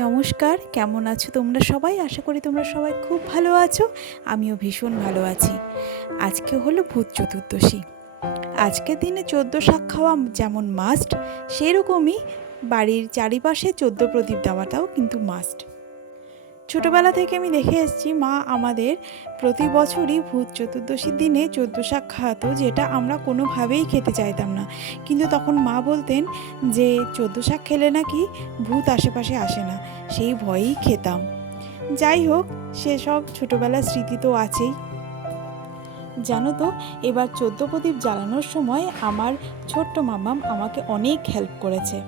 নমস্কার, কেমন আছো তোমরা সবাই? আশা করি তোমরা সবাই খুব ভালো আছো। আমিও ভীষণ ভালো আছি। আজকে হলো ভূত চতুর্দশী। আজকের দিনে 14 শাক খাওয়া যেমন মাস্ট, সেরকমই বাড়ির চারিপাশে 14 প্রদীপ দেওয়াটাও কিন্তু মাস্ট। ছোটোবেলা থেকে আমি দেখে এসেছি মা আমাদের প্রতি বছরই ভূত চতুর্দশীর দিনে 14 শাক খাওয়াতো, যেটা আমরা কোনোভাবেই খেতে চাইতাম না। কিন্তু তখন মা বলতেন যে 14 শাক খেলে নাকি ভূত আশেপাশে আসে না, সেই ভয়েই খেতাম। যাই হোক, সেসব ছোটোবেলার স্মৃতি তো আছেই। জানো তো, এবার 14 প্রদীপ জ্বালানোর সময় আমার ছোট্ট মামাম আমাকে অনেক হেল্প করেছে।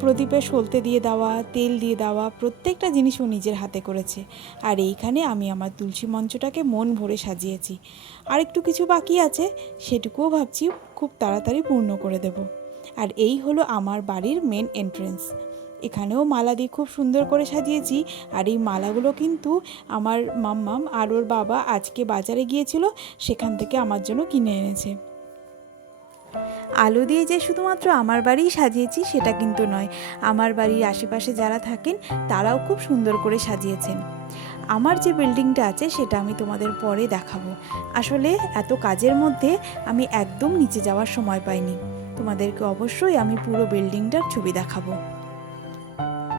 প্রদীপে সলতে দিয়ে দেওয়া, তেল দিয়ে দেওয়া, প্রত্যেকটা জিনিস ও নিজের হাতে করেছে। আর এইখানে আমি আমার তুলসী মঞ্চটাকে মন ভরে সাজিয়েছি। আর একটু কিছু বাকি আছে, সেটুকুও ভাবছি খুব তাড়াতাড়ি পূর্ণ করে দেব। আর এই হলো আমার বাড়ির মেন এন্ট্রেন্স। এখানেও মালা দিয়ে খুব সুন্দর করে সাজিয়েছি। আর এই মালাগুলো কিন্তু আমার মাম্মাম আর ওর বাবা আজকে বাজারে গিয়েছিল, সেখান থেকে আমার জন্য কিনে এনেছে। আলো দিয়ে যে শুধুমাত্র আমার বাড়িই সাজিয়েছি সেটা কিন্তু নয়, আমার বাড়ির আশেপাশে যারা থাকেন তারাও খুব সুন্দর করে সাজিয়েছেন। আমার যে বিল্ডিংটা আছে সেটা আমি তোমাদের পরে দেখাবো। আসলে এত কাজের মধ্যে আমি একদম নিচে যাওয়ার সময় পাইনি। তোমাদেরকে অবশ্যই আমি পুরো বিল্ডিংটার ছবি দেখাবো।